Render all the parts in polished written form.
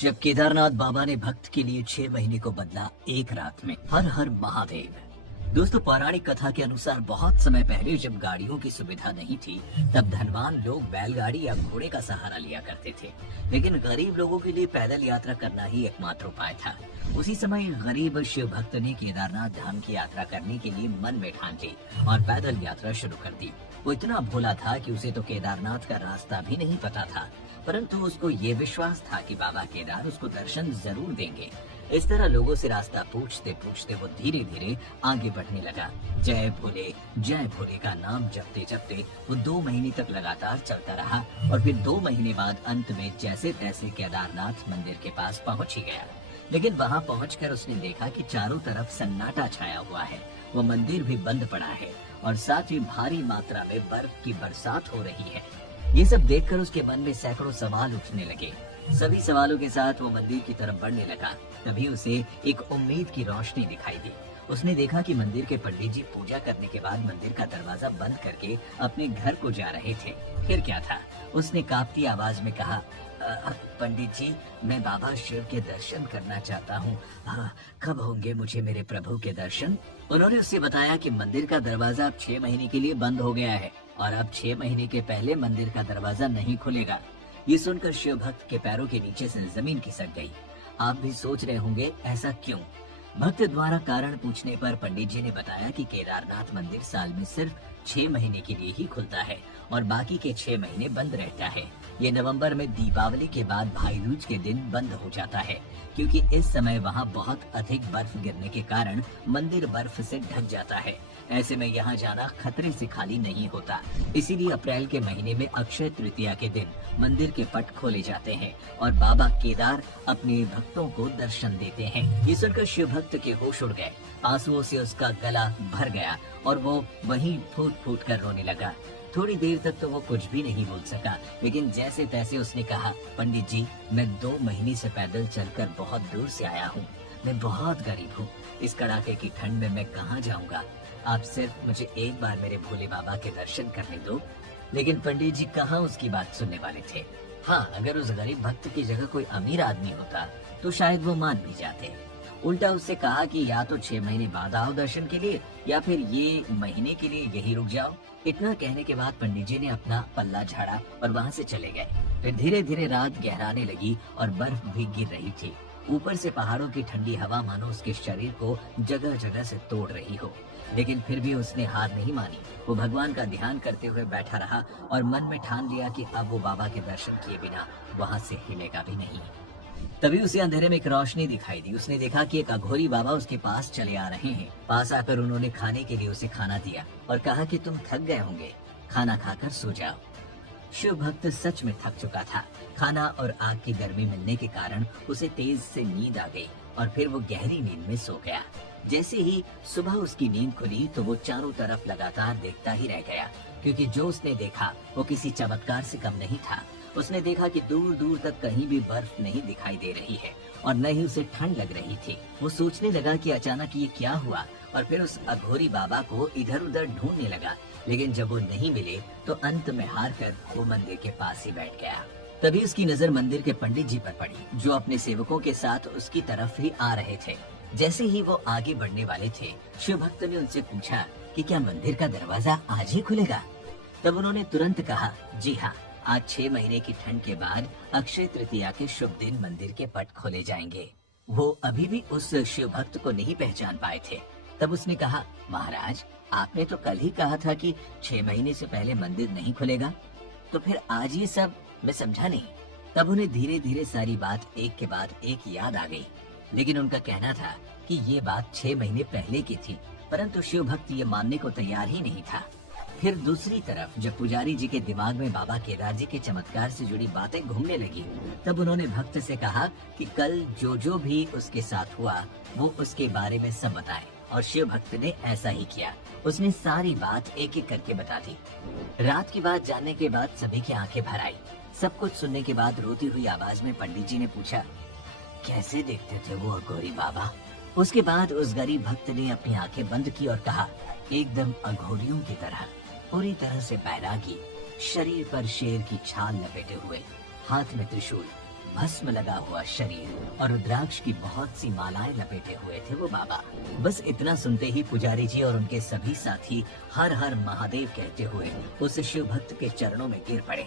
जब केदारनाथ बाबा ने भक्त के लिए 6 महीने को बदला एक रात में। हर हर महादेव। दोस्तों, पौराणिक कथा के अनुसार बहुत समय पहले जब गाड़ियों की सुविधा नहीं थी, तब धनवान लोग बैलगाड़ी या घोड़े का सहारा लिया करते थे। लेकिन गरीब लोगों के लिए पैदल यात्रा करना ही एकमात्र उपाय था। उसी समय गरीब शिव भक्त ने केदारनाथ धाम की यात्रा करने के लिए मन में ठान ली और पैदल यात्रा शुरू कर दी। वो इतना भोला था कि उसे तो केदारनाथ का रास्ता भी नहीं पता था, परंतु उसको ये विश्वास था कि बाबा केदार उसको दर्शन जरूर देंगे। इस तरह लोगों से रास्ता पूछते पूछते वो धीरे धीरे आगे बढ़ने लगा। जय भोले का नाम जपते जपते वो 2 महीने तक लगातार चलता रहा और फिर 2 महीने बाद अंत में जैसे तैसे केदारनाथ मंदिर के पास पहुंच ही गया। लेकिन वहां पहुंचकर उसने देखा कि चारों तरफ सन्नाटा छाया हुआ है। वो मंदिर भी बंद पड़ा है और साथ ही भारी मात्रा में बर्फ की बरसात हो रही है। ये सब देखकर उसके मन में सैकड़ों सवाल उठने लगे। सभी सवालों के साथ वो मंदिर की तरफ बढ़ने लगा। तभी उसे एक उम्मीद की रोशनी दिखाई दी। उसने देखा कि मंदिर के पंडित जी पूजा करने के बाद मंदिर का दरवाजा बंद करके अपने घर को जा रहे थे। फिर क्या था? उसने कांपती आवाज में कहा, पंडित जी, मैं बाबा शिव के दर्शन करना चाहता हूँ। कब होंगे मुझे मेरे प्रभु के दर्शन? उन्होंने उससे बताया कि मंदिर का दरवाजा अब 6 महीने के लिए बंद हो गया है और अब 6 महीने के पहले मंदिर का दरवाजा नहीं खुलेगा। ये सुनकर शिव भक्त के पैरों के नीचे से जमीन खिसक गई। आप भी सोच रहे होंगे ऐसा क्यों? भक्त द्वारा कारण पूछने पर पंडित जी ने बताया कि केदारनाथ मंदिर साल में सिर्फ 6 महीने के लिए ही खुलता है और बाकी के 6 महीने बंद रहता है। ये नवंबर में दीपावली के बाद भाई दूज के दिन बंद हो जाता है, क्योंकि इस समय वहाँ बहुत अधिक बर्फ गिरने के कारण मंदिर बर्फ से ढक जाता है। ऐसे में यहाँ जाना खतरे से खाली नहीं होता। इसीलिए अप्रैल के महीने में अक्षय तृतीया के दिन मंदिर के पट खोले जाते हैं और बाबा केदार अपने भक्तों को दर्शन देते हैं। ये सुनकर शिव भक्त के होश उड़ गए। आंसुओं से उसका गला भर गया और वो वहीं फूट फूट कर रोने लगा। थोड़ी देर तक तो वो कुछ भी नहीं बोल सका, लेकिन जैसे तैसे उसने कहा, पंडित जी, मैं 2 महीने से पैदल चलकर बहुत दूर से आया हूँ। मैं बहुत गरीब हूँ। इस कड़ाके की ठंड में मैं कहाँ जाऊँगा? आप सिर्फ मुझे एक बार मेरे भोले बाबा के दर्शन करने दो। लेकिन पंडित जी कहाँ उसकी बात सुनने वाले थे। हाँ, अगर उस गरीब भक्त की जगह कोई अमीर आदमी होता तो शायद वो मान भी जाते। उल्टा उससे कहा कि या तो 6 महीने बाद आओ दर्शन के लिए, या फिर ये महीने के लिए यही रुक जाओ। इतना कहने के बाद पंडित जी ने अपना पल्ला झाड़ा और वहाँ से चले गए। फिर धीरे धीरे रात गहराने लगी और बर्फ भी गिर रही थी। ऊपर से पहाड़ों की ठंडी हवा मानो उसके शरीर को जगह जगह से तोड़ रही हो। लेकिन फिर भी उसने हार नहीं मानी। वो भगवान का ध्यान करते हुए बैठा रहा और मन में ठान लिया कि अब वो बाबा के दर्शन किए बिना वहाँ से हिलेगा भी नहीं। तभी उसे अंधेरे में एक रोशनी दिखाई दी। उसने देखा कि एक अघोरी बाबा उसके पास चले आ रहे हैं। पास आकर उन्होंने खाने के लिए उसे खाना दिया और कहा कि तुम थक गए होंगे, खाना खाकर सो जाओ। शिव भक्त सच में थक चुका था। खाना और आग की गर्मी मिलने के कारण उसे तेज से नींद आ गई और फिर वो गहरी नींद में सो गया। जैसे ही सुबह उसकी नींद खुली तो वो चारों तरफ लगातार देखता ही रह गया, क्योंकि जो उसने देखा वो किसी चमत्कार से कम नहीं था। उसने देखा कि दूर दूर तक कहीं भी बर्फ नहीं दिखाई दे रही है और न ही उसे ठंड लग रही थी। वो सोचने लगा कि अचानक ये क्या हुआ और फिर उस अघोरी बाबा को इधर उधर ढूंढने लगा। लेकिन जब वो नहीं मिले तो अंत में हार कर वो मंदिर के पास ही बैठ गया। तभी उसकी नजर मंदिर के पंडित जी पर पड़ी, जो अपने सेवकों के साथ उसकी तरफ ही आ रहे थे। जैसे ही वो आगे बढ़ने वाले थे, शिव भक्त ने उनसे पूछा कि क्या मंदिर का दरवाजा आज ही खुलेगा? तब उन्होंने तुरंत कहा, जी हाँ, आज 6 महीने की ठंड के बाद अक्षय तृतीया के शुभ दिन मंदिर के पट खोले जाएंगे। वो अभी भी उस शिव भक्त को नहीं पहचान पाए थे। तब उसने कहा, महाराज, आपने तो कल ही कहा था कि 6 महीने से पहले मंदिर नहीं खुलेगा, तो फिर आज ये सब मैं समझा नहीं। तब उन्हें धीरे धीरे सारी बात एक के बाद एक याद आ गई। लेकिन उनका कहना था कि ये बात 6 महीने पहले की थी, परंतु शिव भक्त ये मानने को तैयार ही नहीं था। फिर दूसरी तरफ जब पुजारी जी के दिमाग में बाबा केदार जी के चमत्कार से जुड़ी बातें घूमने लगी, तब उन्होंने भक्त से कहा कि कल जो जो भी उसके साथ हुआ वो उसके बारे में सब बताए। और शिव भक्त ने ऐसा ही किया। उसने सारी बात एक एक करके बता दी। रात की बात जानने के बाद सभी की आंखें भर आई। सब कुछ सुनने के बाद रोती हुई आवाज में पंडित जी ने पूछा, कैसे देखते थे वो अघोरी बाबा? उसके बाद उस गरीब भक्त ने अपनी आंखें बंद की और कहा, एकदम अघोरियों की तरह, पूरी तरह से बैरागी, शरीर पर शेर की छाल लपेटे हुए, हाथ में त्रिशूल, भस्म लगा हुआ शरीर और रुद्राक्ष की बहुत सी मालाएं लपेटे हुए थे वो बाबा। बस इतना सुनते ही पुजारी जी और उनके सभी साथी हर हर महादेव कहते हुए उस शिव भक्त के चरणों में गिर पड़े।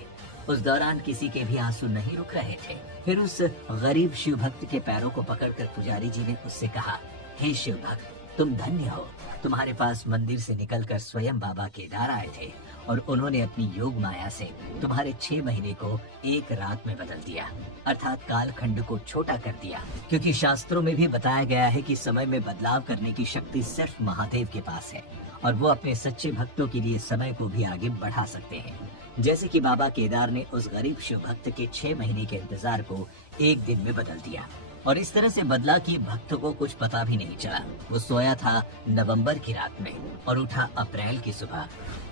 उस दौरान किसी के भी आंसू नहीं रुक रहे थे। फिर उस गरीब शिव भक्त के पैरों को पकड़कर पुजारी जी ने उससे कहा, हे शिव भक्त, तुम धन्य हो। तुम्हारे पास मंदिर से निकलकर स्वयं बाबा केदार आए थे और उन्होंने अपनी योग माया से तुम्हारे 6 महीने को एक रात में बदल दिया, अर्थात कालखंड को छोटा कर दिया। क्योंकि शास्त्रों में भी बताया गया है कि समय में बदलाव करने की शक्ति सिर्फ महादेव के पास है और वो अपने सच्चे भक्तों के लिए समय को भी आगे बढ़ा सकते हैं। जैसे कि बाबा केदार ने उस गरीब शिव भक्त के 6 महीने के इंतजार को एक दिन में बदल दिया और इस तरह से बदला कि भक्त को कुछ पता भी नहीं चला। वो सोया था नवंबर की रात में और उठा अप्रैल की सुबह।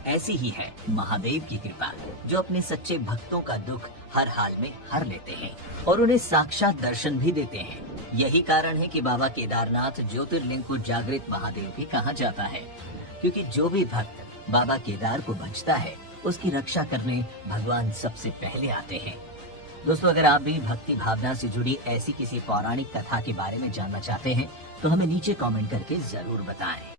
ऐसी ही है महादेव की कृपा, जो अपने सच्चे भक्तों का दुख हर हाल में हर लेते हैं और उन्हें साक्षात दर्शन भी देते हैं। यही कारण है कि बाबा केदारनाथ ज्योतिर्लिंग को जागृत महादेव भी कहा जाता है, क्योंकि जो भी भक्त बाबा केदार को भजता है उसकी रक्षा करने भगवान सबसे पहले आते हैं। दोस्तों, अगर आप भी भक्ति भावना से जुड़ी ऐसी किसी पौराणिक कथा के बारे में जानना चाहते हैं तो हमें नीचे कमेंट करके जरूर बताएं।